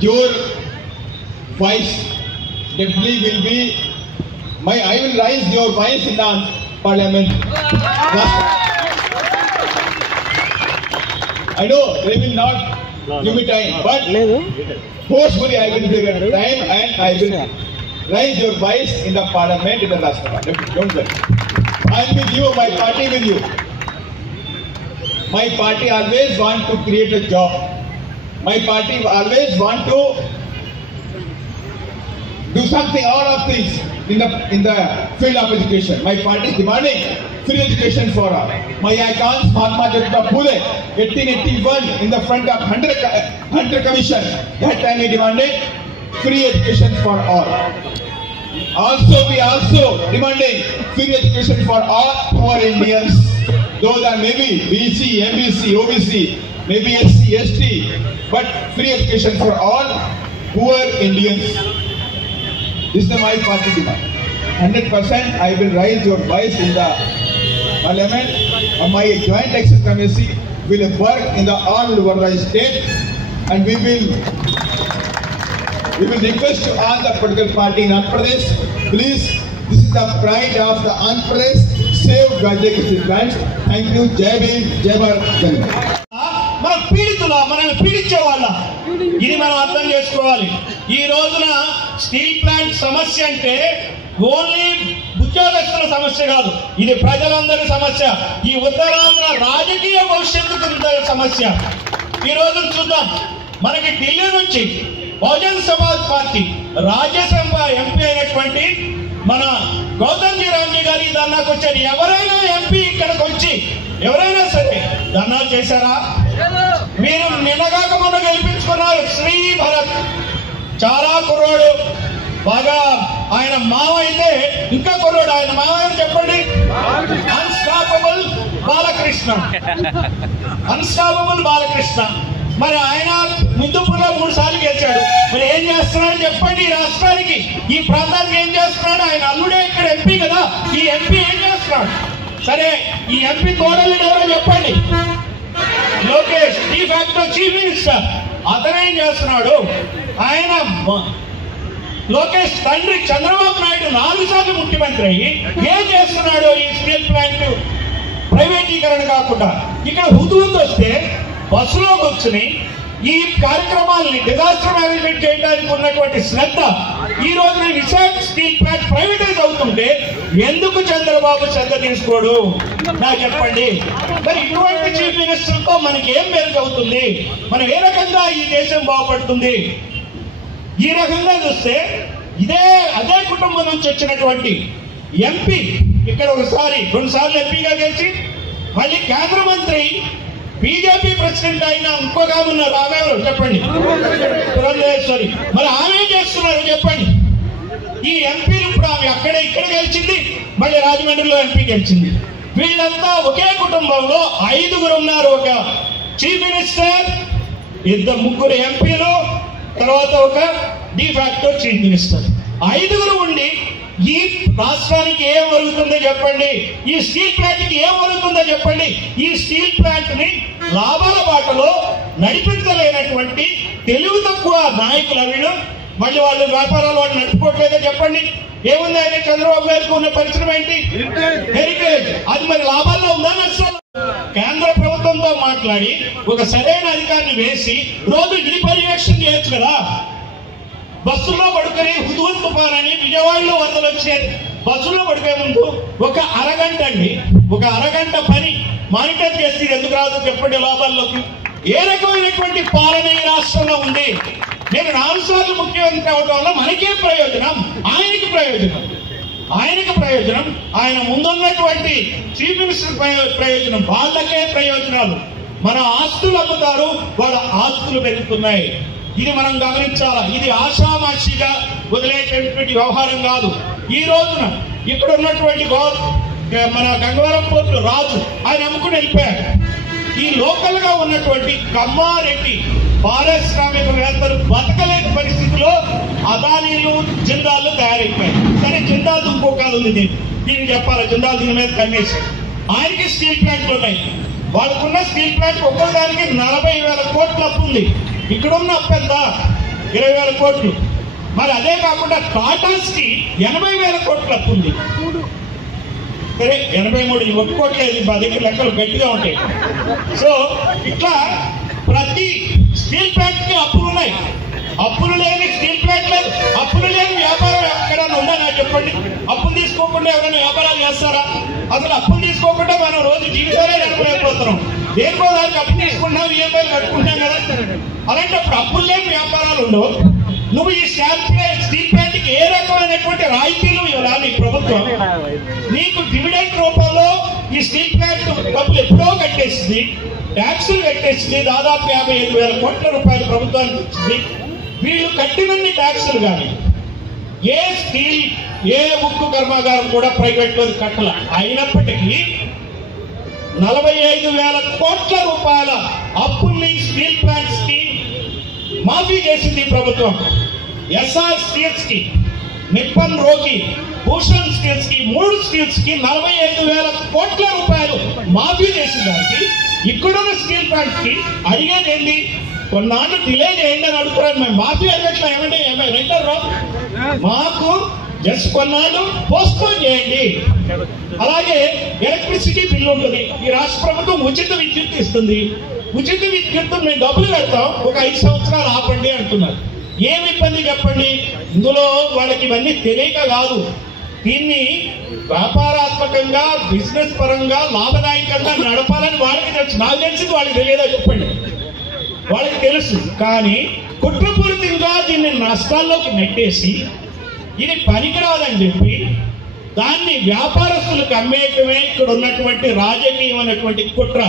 Your voice definitely will be I will raise your voice in the parliament. I know they will not give me time, but forcefully I will give time and I will raise your voice in the parliament in the Rashtra Sabha. Don't worry. I am with you, my party with you. My party always want to create a job. My party always want to do something, all of things in the field of education. My party is demanding free education for all. My icons, Mahatma Jyotirao Phule, 1881 in the front of Hunter Commission. That time he demanded free education for all. We also demanding free education for all poor Indians. Those are maybe BC, MBC, OBC, maybe SC, ST, but free education for all poor Indians. This is my party demand. 100% I will raise your voice in the parliament. My joint action committee will work in the all over the state, and we will request to all the political party in Andhra Pradesh, please, this is the pride of the Andhra Pradesh, save Gajek branch. Thank you. Jai Bhim, Jai Bharat, Jai Bharat. మనం పీడితుల మనల్ని పీడించే వాళ్ళ ఇది మనం అర్థం చేసుకోవాలి. ఈ రోజున steel plant సమస్య అంటే ఓన్లీ ఉద్యోగస్తుల సమస్య కాదు, ఇది ప్రజలందరి సమస్య. ఈ ఉత్తరాంధ్ర రాజకీయ భవిష్యత్తు సమస్య. ఈ రోజు చూద్దాం, మనకి ఢిల్లీ నుంచి బహుజన్ సమాజ్ పార్టీ రాజ్యసభ ఎంపీ అయినటువంటి మన గౌతమ్ రామ్జీ గారి ధర్నాకు వచ్చారు. ఎవరైనా ఎంపీ ఇక్కడికి వచ్చి ఎవరైనా సరే ధర్నాలు చేశారా? మీరు నిన్నగాక మొన్న గెలిపించుకున్నారు శ్రీ భరత్, చాలా కుర్రోడు, బాగా ఆయన మావ అయితే ఇంకా కుర్రోడు. ఆయన మావ చెప్పండి, అన్స్టాపబుల్ బాలకృష్ణ. అన్స్టాపబుల్ బాలకృష్ణ. మరి ఆయన ముద్దుపూర్లో 3 సార్లు గెలిచాడు. మరి ఏం చేస్తున్నాడు చెప్పండి? ఈ రాష్ట్రానికి, ఈ ప్రాంతానికి ఏం చేస్తున్నాడు? ఆయన అల్లుడే ఇక్కడ ఎంపీ కదా, ఈ ఎంపీ ఏం చేస్తున్నాడు? సరే, ఈ ఎంపీ తోడల్లుడు ఎవరో చెప్పండి? Lokesh, de facto chief minister. అతనేం చేస్తున్నాడు? ఆయన లోకేష్ తండ్రి చంద్రబాబు నాయుడు 4 సార్లు ముఖ్యమంత్రి అయ్యి ఏం చేస్తున్నాడు? ఈ స్టీల్ ప్లాంట్ ప్రైవేటీకరణ కాకుండా ఇక్కడ హుదూద్ వస్తే బస్సులో కూర్చుని ఈ కార్యక్రమాలని డిజాస్టర్ మేనేజ్మెంట్ చేయడానికి ఉన్నటువంటి శ్రద్ధ ఈ రోజున విశాఖ స్టీల్ ప్లాంట్ ప్రైవేటైజ్ అవుతుంటే ఎందుకు చంద్రబాబు శ్రద్ధ తీసుకోడు? నాకు చెప్పండి. మరి ఇటువంటి చీఫ్ మినిస్టర్తో మనకి ఏం మేరకు అవుతుంది? మనం ఏ రకంగా ఈ దేశం బాగుపడుతుంది? ఈ రకంగా చూస్తే అదే కుటుంబం నుంచి వచ్చినటువంటి ఎంపీ ఇక్కడ 2 సార్లు ఎంపీగా గెలిచి మళ్ళీ కేంద్ర మంత్రి, బీజేపీ ప్రెసిడెంట్ అయిన ఇంకోగా ఉన్నారు, ఆమె ఎవరు చెప్పండి? పురంధేశ్వరి. మరి ఆమె ఏం చేస్తున్నారు చెప్పండి? ఈ ఎంపీలు ఇప్పుడు ఆమె ఇక్కడ గెలిచింది, మళ్ళీ రాజమండ్రిలో ఎంపీ గెలిచింది. వీళ్ళంతా ఒకే కుటుంబంలో 5గురు ఉన్నారు. ఒక చీఫ్ మినిస్టర్, 3 ఎంపీలు, తర్వాత ఒక డిఫాక్టో చీఫ్ మినిస్టర్. 5గురు ఉండి ఈ రాష్ట్రానికి ఏం వరుగుతుందో చెప్పండి? ఈ స్టీల్ ప్లాంట్ కి ఏం వరుగుతుందో చెప్పండి? ఈ స్టీల్ ప్లాంట్ ని లాభాల బాటలో నడిపించలేనటువంటి తెలివి తక్కువ నాయకులు వీళ్ళు. మళ్ళీ వాళ్ళు వ్యాపారాలు వాళ్ళు నడుపుకోవట్లేదో చెప్పండి? ఏముంది ఆయన చంద్రబాబు గారికి ఉన్న పరిశ్రమ ఏంటి? హెరిటేజ్. అది మరి లాభాల్లో ఉందా నష్టాలు? కేంద్ర ప్రభుత్వంతో మాట్లాడి ఒక సరైన అధికారిని వేసి రోజు ఇది పర్యవేక్షణ చేయొచ్చు కదా. బస్సుల్లో పడుకొని హుదూద్ తుఫాన్ అని విజయవాడలో వరదలు వచ్చాయి. బస్సుల్లో పడిపోయే ముందు ఒక అరగంట పని మానిటర్ చేస్తే ఎందుకు రాదు చెప్పండి లాభాల్లోకి? ఏ రకమైనటువంటి పాలన ఈ రాష్ట్రంలో ఉంది? నేను 4 సార్లు ముఖ్యమంత్రి అవడం వల్ల మనకే ప్రయోజనం, ఆయనకి ప్రయోజనం, ఆయన ముందున్నటువంటి చీఫ్ మినిస్టర్ ప్రయోజనం, వాళ్ళకే ప్రయోజనాలు. మన ఆస్తులు అమ్ముతారు, వాళ్ళ ఆస్తులు పెరుగుతున్నాయి. ఇది మనం గమనించాలా. ఇది ఆషామాషిగా వదిలేటటువంటి వ్యవహారం కాదు. ఈ రోజున ఇక్కడ ఉన్నటువంటి మన గంగవరం పోర్టు రాజు ఆయన అమ్ముకుని వెళ్ళిపోయాడు. ఈ లోకల్ గా ఉన్నటువంటి కమ్మారెడ్డి పారిశ్రామికవేత్తలు బతకలేని పరిస్థితిలో అదానీలు జిందాలు తయారైపోయాయి. కానీ జిందాల్ ఇంకో కాదు ఉంది, దీన్ని చెప్పాలి. జిందాల్ దీని మీద కన్నేసి ఆయనకి స్టీల్ ప్లాంట్లు ఉన్నాయి. వాళ్ళకున్న స్టీల్ ప్లాంట్ ఒక్కోదానికి 40,000 కోట్ల అప్పు ఉంది. ఇక్కడున్న అప్పు ఎంత? 20,000 కోట్లు. మరి అదే కాకుండా టాటాస్ కి 80,000 కోట్ల అప్పు ఉంది. సరే 83 ఒప్పుకోవట్లేదు, మా దగ్గర లెక్కలు గట్టిగా ఉంటాయి. సో ఇట్లా ప్రతి స్టీల్ ప్లాంట్ కి అప్పులు ఉన్నాయి. అప్పులు లేని స్టీల్ ప్లాంట్ లేదు. అప్పులు లేని వ్యాపారం ఎక్కడైనా ఉందా నాకు చెప్పండి? అప్పులు తీసుకోకుండా ఎవరైనా వ్యాపారాలు చేస్తారా? అసలు అప్పులు తీసుకోకుండా మనం రోజు జీవితాలే నడపలేకపోతున్నాం. దేనికో దానికి అప్పు తీసుకుంటున్నాం, ఈఎంఐలు కట్టుకుంటాం కదా. అలాంటప్పుడు అప్పులు లేని వ్యాపారాలు ఉండవు. నువ్వు ఈ స్టీల్ ప్లాంట్ కి ఏ రకమైనటువంటి రాయితీలు ఇవ్వాలి ప్రభుత్వం? నీకు డివిడెంట్ రూపంలో ఈ స్టీల్ ప్లాంట్ డబ్బులు ఎప్పుడో కట్టేసింది, ట్యాక్సులు కట్టేసింది. దాదాపు 55,000 కోట్ల రూపాయలు ప్రభుత్వానికి ఇచ్చింది. వీళ్ళు కట్టినన్ని ట్యాక్సులు కానీ ఏ స్టీల్ ఏ ఉక్కు కర్మాగారం కూడా ప్రైవేట్ లో కట్టల. అయినప్పటికీ 45,000 కోట్ల రూపాయల అప్పుల్ని స్టీల్ ప్లాంట్స్ కి మాఫీ చేసింది ప్రభుత్వం. ఎస్ఆర్ స్టీల్స్ కి, నిప్పన్ రోకి, భూషణ్ స్టీల్స్ కి, 3 స్టీల్స్ కి 45,000 కోట్ల రూపాయలు మాఫీ చేసిన దానికి ఇక్కడున్న స్టీల్ ప్లాంట్స్ కి అడిగేది ఏంటి? కొన్నాళ్ళు డిలే చేయండి అని అడుగుతున్నాను. మేము మాఫీ అడగట్లా. ఏమంటే రైటర్ మాకు జస్ట్ కొన్నాళ్ళు పోస్ట్పోన్ చేయండి. అలాగే ఎలక్ట్రిసిటీ బిల్లు ఉంటుంది. ఈ రాష్ట్ర ప్రభుత్వం ఉచిత విద్యుత్ ఇస్తుంది. ఉచిత విద్యుత్ మేము డబ్బులు పెడతాం, ఒక 5 సంవత్సరాలు ఆపండి అంటున్నారు. ఏమి ఇబ్బంది చెప్పండి? ఇందులో వాళ్ళకి ఇవన్నీ తెలియక కాదు. దీన్ని వ్యాపారాత్మకంగా బిజినెస్ పరంగా లాభదాయకంగా నడపాలని వాళ్ళకి తెలుసు. నాకు తెలిసింది వాళ్ళకి తెలియదా చెప్పండి? వాళ్ళకి తెలుసు. కానీ కుట్రపూరితంగా దీన్ని నష్టాల్లోకి నెట్టేసి ఇది పనికిరాదని చెప్పి దాన్ని వ్యాపారస్తులకు అమ్మేయటమే ఇక్కడ ఉన్నటువంటి రాజకీయం అనేటువంటి కుట్ర.